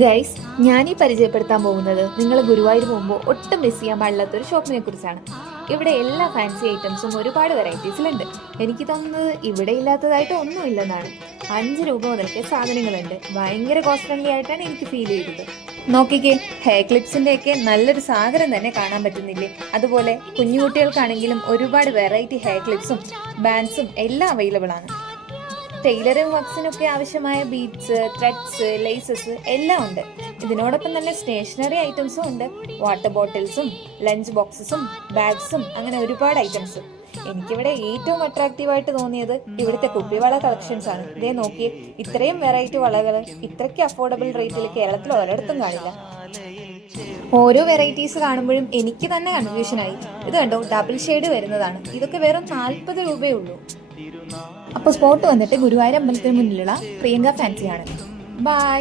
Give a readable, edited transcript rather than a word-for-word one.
Guys, ഞാനീ പരിചയപ്പെടുത്താൻ പോകുന്നത് നിങ്ങൾ ഗുരുവായൂർ പോകുമ്പോൾ ഒട്ടും മിസ് ചെയ്യാൻ പാടില്ലാത്തൊരു ഷോപ്പിനെ കുറിച്ചാണ്. ഇവിടെ എല്ലാ ഫാൻസി ഐറ്റംസും ഒരുപാട് വെറൈറ്റീസിലുണ്ട്. എനിക്ക് തോന്നുന്നത് ഇവിടെ ഇല്ലാത്തതായിട്ട് ഒന്നുമില്ലെന്നാണ്. 5 രൂപ മുതൽക്ക് സാധനങ്ങളുണ്ട്. ഭയങ്കര കോസ്റ്റ് ഫ്രണ്ട്ലി ആയിട്ടാണ് എനിക്ക് ഫീൽ ചെയ്തത്. നോക്കിക്കേ, ഹെയർ ക്ലിപ്സിന്റെ ഒക്കെ നല്ലൊരു സാഗരം തന്നെ കാണാൻ പറ്റുന്നില്ലേ? അതുപോലെ കുഞ്ഞുകുട്ടികൾക്കാണെങ്കിലും ഒരുപാട് വെറൈറ്റി ഹെയർ ക്ലിപ്സും ബാൻഡ്സും എല്ലാം അവൈലബിൾ ആണ്. ടൈലറിംഗ് വർക്സിനൊക്കെ ആവശ്യമായ ബീഡ്സ്, ത്രെഡ്സ്, ലേസസ് എല്ലാം ഉണ്ട്. ഇതിനോടൊപ്പം തന്നെ സ്റ്റേഷനറി ഐറ്റംസും ഉണ്ട്. വാട്ടർ ബോട്ടിൽസും ലഞ്ച് ബോക്സസും ബാഗ്സും അങ്ങനെ ഒരുപാട് ഐറ്റംസ്. എനിക്കിവിടെ ഏറ്റവും അട്രാക്റ്റീവായിട്ട് തോന്നിയത് ഇവിടുത്തെ കുപ്പിവള കളക്ഷൻസ് ആണ്. ഇതേ നോക്കിയേ, ഇത്രയും വെറൈറ്റി വളകൾ ഇത്രയ്ക്ക് അഫോർഡബിൾ റേറ്റിൽ കേരളത്തിൽ ഒരിടത്തും കാണില്ല. ഓരോ വെറൈറ്റീസ് കാണുമ്പോഴും എനിക്ക് തന്നെ കൺഫ്യൂഷനായി. ഇത് കണ്ടോ, ഡബിൾ ഷെയ്ഡ് വരുന്നതാണ്. ഇതൊക്കെ വെറും 40 രൂപയേ ഉള്ളൂ. അപ്പോൾ സ്പോട്ട് വന്നിട്ട് ഗുരുവായൂർ അമ്പലത്തിന് മുന്നിലുള്ള പ്രിയങ്ക ഫാൻസിയാണ്. ബൈ.